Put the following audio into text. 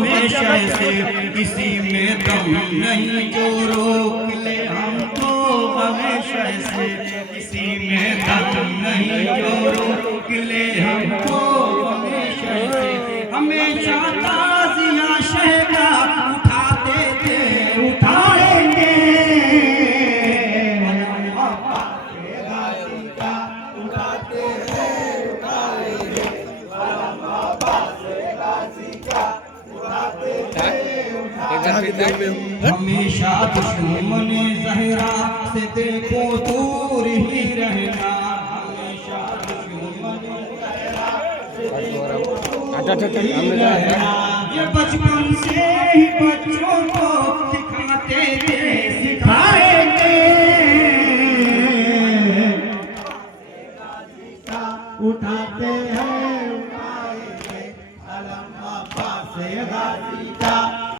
हमेशा से, किसी में दम नहीं जो रोक ले हमको हमेशा से, किसी में दम नहीं जो रोक ले हमको हमेशा से। हमेशा ताज़िया शहदा उठाते थे उठाएंगे, हमेशा दुश्मन ज़हरा से देखो दूर ही रहना, हमेशा दुश्मन ज़हरा से देखो दूर ही रहना। ये बचपन से ही बच्चों को सिखाते थे सिखाएंगे, उठाते हैं उठाएंगे अलम अब्बास गाज़ी का।